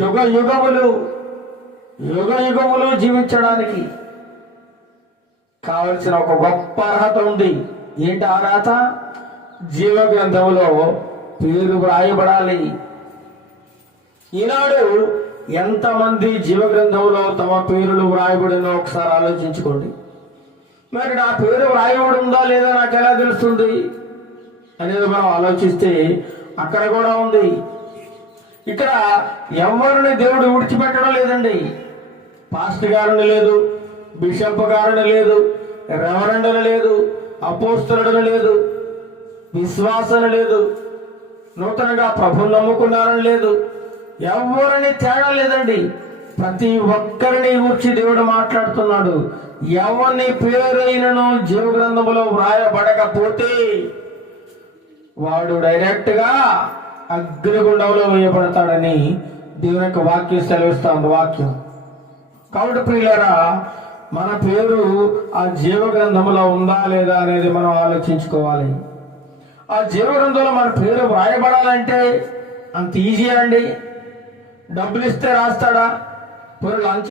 యుగ యుగములు యుగ యుగములు జీవించడానికి కావలసిన ఒక గొప్ప అర్హత ఉంది. ఏంటి అర్హత? జీవ గ్రంథంలో పేరు వ్రాయబడాలి. ఈనాడు ఎంతమంది జీవ గ్రంథంలో తమ పేర్లు వ్రాయబడినో ఒకసారి ఆలోచించుకోండి. మరి నా పేరు వ్రాయబడి ఉందా లేదా నాకు ఎలా తెలుస్తుంది అనేది మనం ఆలోచిస్తే అక్కడ కూడా ఉంది. ఇక్కడ ఎవరిని దేవుడు విడిచిపెట్టడం లేదండి. పాస్టర్ గారిని లేదు, బిషప్ గారిని లేదు, రెవరెండుని లేదు, అపోస్తలుడిని లేదు, విశ్వాసన లేదు, నూతనంగా ప్రభుని నమ్ముకున్నారని లేదు, ఎవరిని తేడా లేదండి. ప్రతి ఒక్కరిని గురించి దేవుడు మాట్లాడుతున్నాడు. ఎవరిని పేరైనను జీవ గ్రంథములో వ్రాయబడకపోతే వాడు డైరెక్ట్ గా అగ్నిగుండంలో వేయబడతాడని దేవుని యొక్క వాక్యం సెలవిస్తుంది. వాక్యం కాబట్టి ప్రియులారా, మన పేరు ఆ జీవ గ్రంథంలో ఉందా లేదా అనేది మనం ఆలోచించుకోవాలి. ఆ జీవ గ్రంథంలో మన పేరు వ్రాయబడాలంటే అంత ఈజీ అండి? డబ్బులు ఇస్తే రాస్తాడా? లంచ్